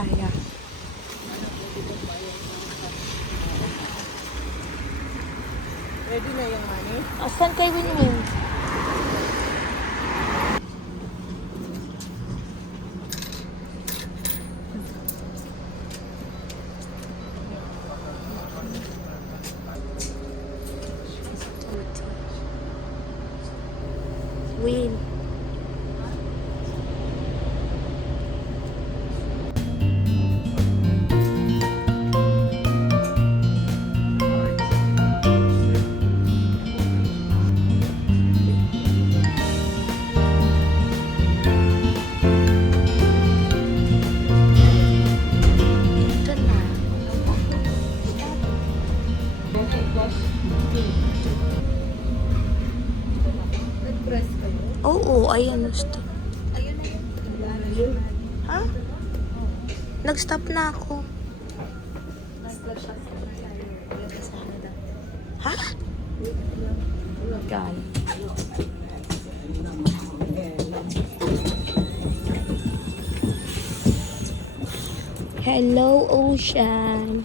kaya. Ready na yung money? Asan kay Winwin? Win. Ito na. Nag-press kayo? Oo, ayan. Stop. Ayun na yun. Ha? Nag-stop na ako. Ha? Guy. Hello, ocean.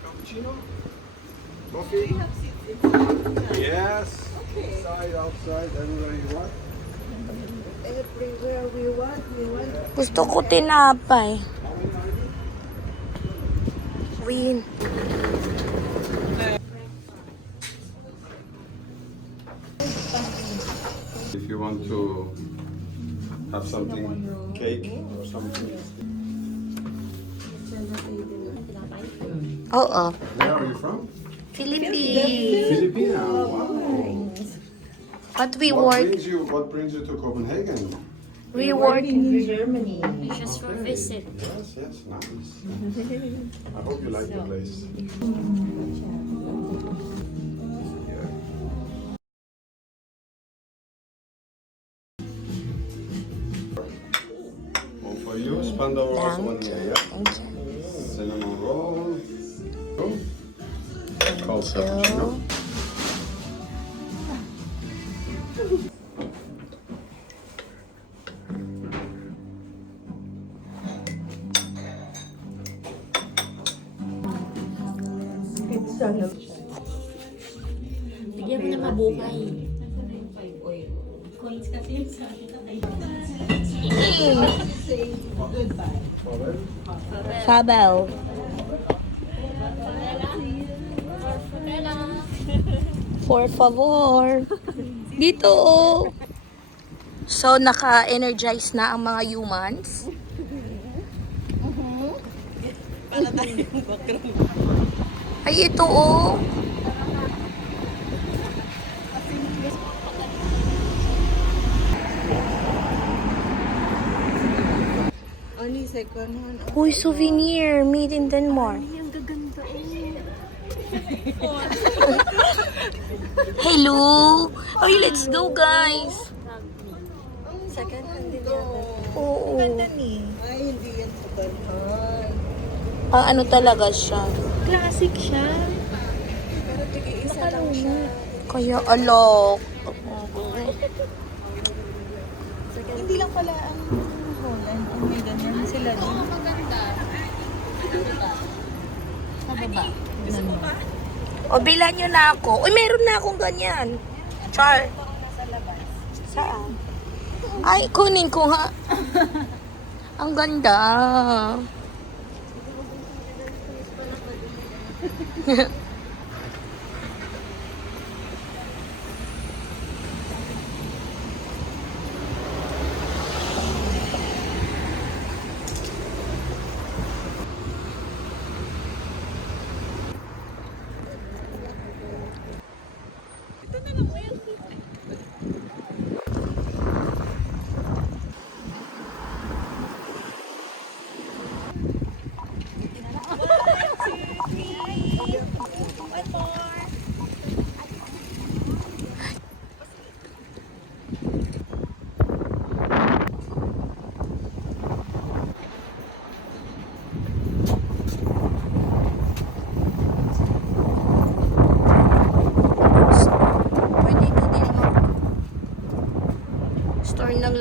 Cappuccino? Coffee? Yes. Okay. Inside, outside, anywhere you want. Everywhere we want. Gusto ko tinapay. Win. If you want to have something, cake or something. Oo. Where are you from? Philippines. Filipina. Wow. But we work. What brings you to Copenhagen? We work. In Germany. Just for visit. Yes, yes, nice. I hope you like the place. Yeah. One for you, spandau rolls, one here, yeah? Thank you. Cinnamon roll. Oh. Cold Thank cappuccino. you. Bigyan mo na mabukay. Fabel. For favor. Dito oh. So, naka-energize na ang mga humans. Ay, ito oh. Ani second hand. Uy, souvenir. Made in Denmark. Ang gaganda Hello! Ay, let's go, guys! Second hand din yata. Oo. Ganda ni. Ay, hindi yan second hand. Ah, ano talaga siya? Classic siya. Pero tig-iisa lang siya. Kaya, alok. Hindi lang pala ang Holland. Ang may ganyan sila din. Oo, maganda. Sa baba. O, bilan nyo na ako. Uy, meron na akong ganyan. Char. Saan? Ay, kunin ko nga. Ang ganda.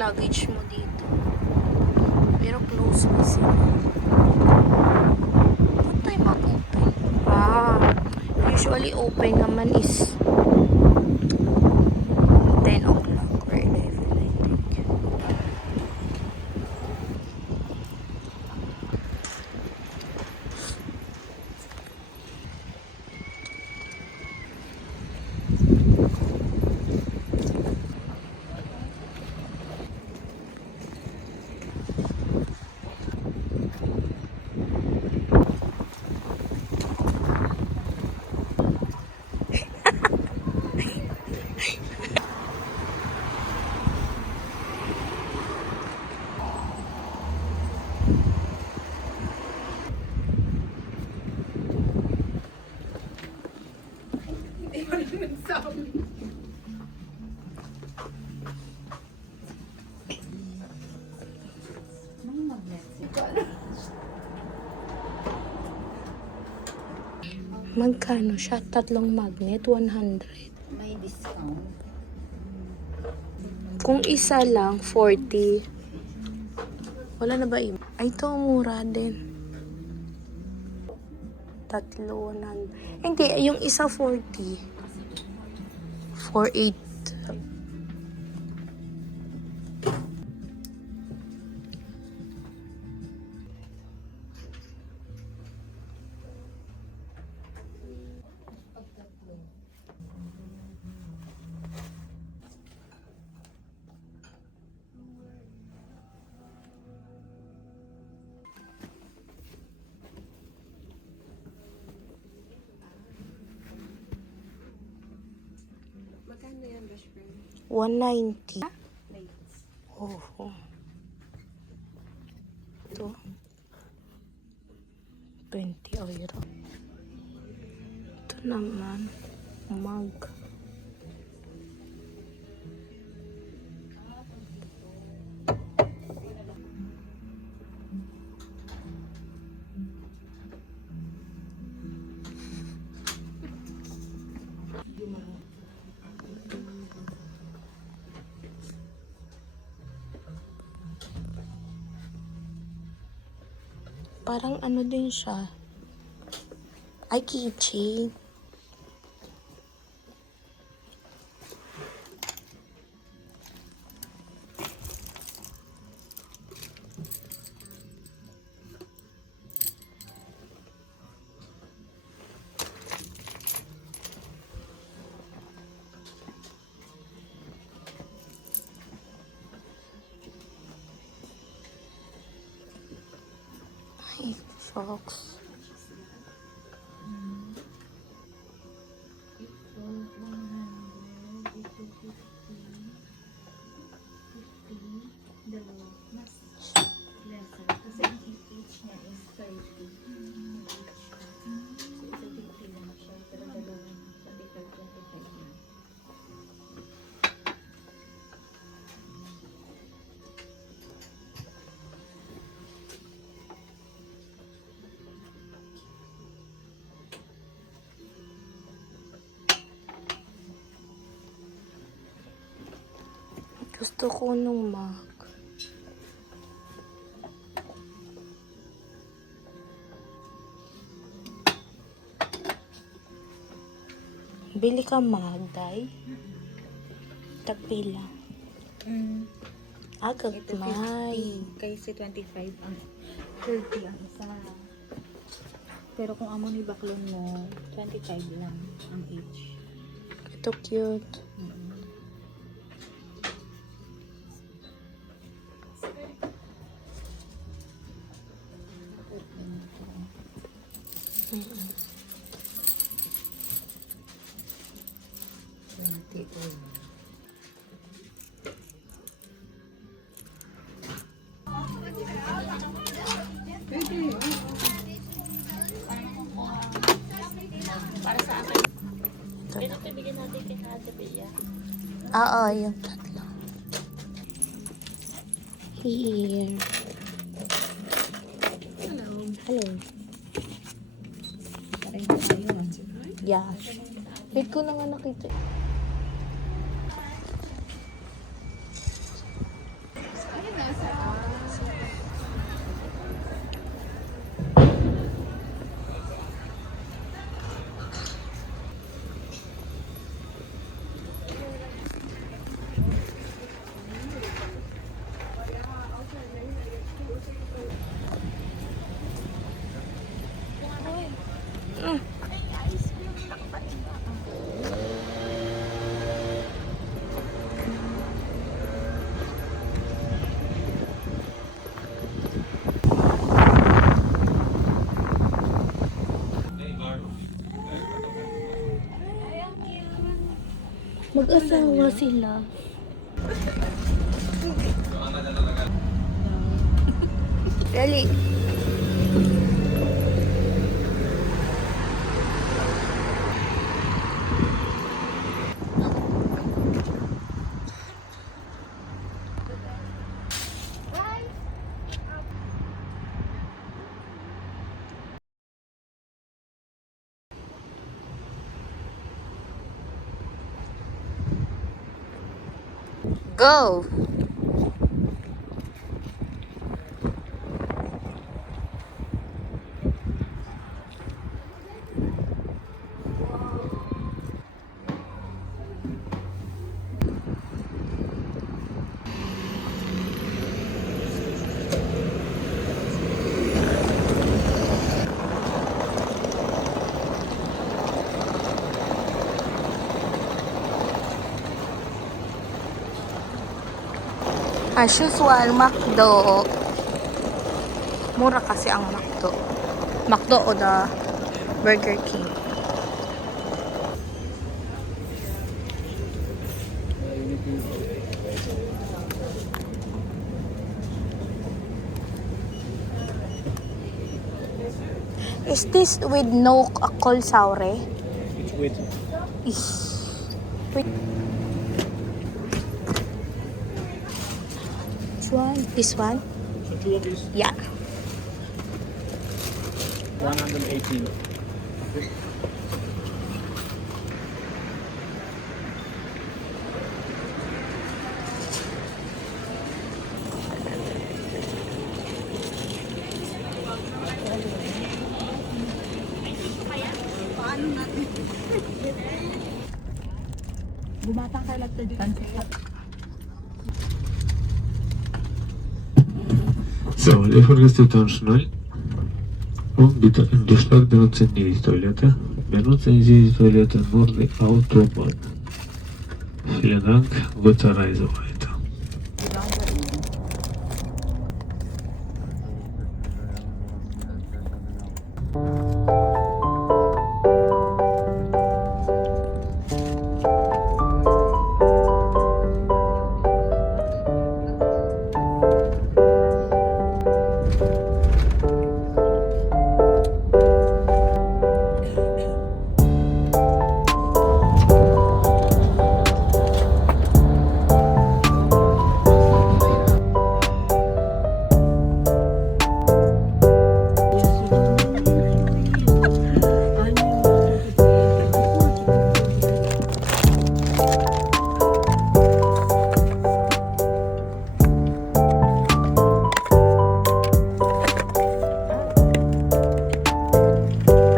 luggage mo dito. Pero close pa sila. What time mag-open? Usually open naman is 10 o'clock or 11, I think. Magkano siya? Tatlong magnet, 100. May discount. Kung isa lang, 40. Wala na ba iba? Ay, ito, mura din. Tatlo, 100. Hindi, yung isa 40. 48. Magkano yan, best friend? 190. Oh. Ito. 20 euro. Ito naman. Mug. Parang ano din siya. Ay, keychain. Ay, socks. Kasi ang each niya is 30. So, isa 50 lang siya. Pero dalawang sa 25 na. Gusto ko nung mug. Bili ka mug, day. Tagpila. Ito Gagmay. 50. Kasi 25 ang 30 ang isa. Pero kung amo ni baklon mo, 25 lang ang each. Ito cute. Oo, yung tatlo. Here. Hello. Yeah. Wait ko na nga nakita. Mag-asawa sila. Dali. Go! As usual, McDo. Mura kasi ang McDo. McDo o the Burger King. Is this with no col saure? It's with. Is wait. Which one? This one? So two of these, Yeah. 118. Bumatang ka lang So, erfolgreich schnell. Und bitte im Durchschlag benutzen die Toilette. Benutzen Sie die Toilette nur die Autobahn. Vielen Dank, gute Reise weiter.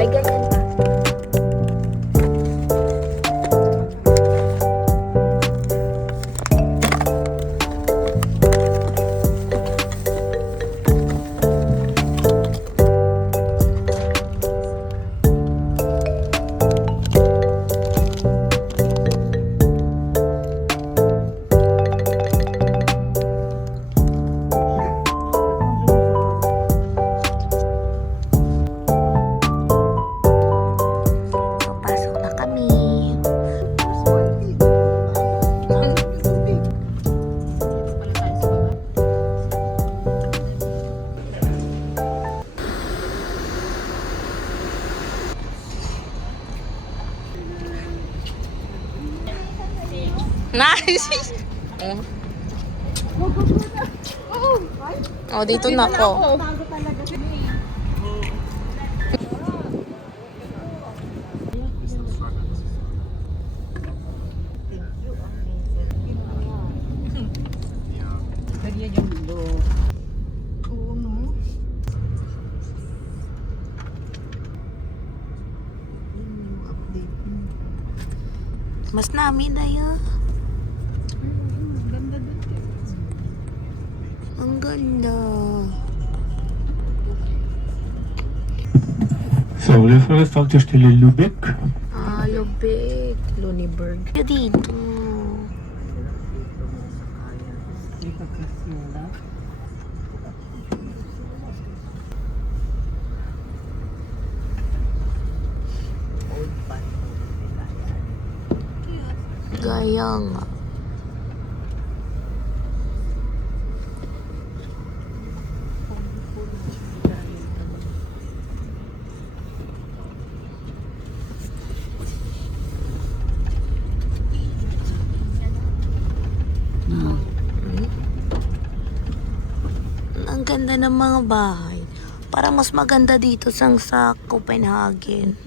May ganyan ba? So, pasok na kami. Nice! Oh, dito na ako. Ganyan yung mundo. Oo, no? Mas namin na yun. Ganda doon. Ang ganda. So, letzte Haltestelle Lübeck. Ah, Lubek. Luniberg. Dito. Gaya nga. Ang ganda ng mga bahay. Parang mas maganda dito sa Copenhagen.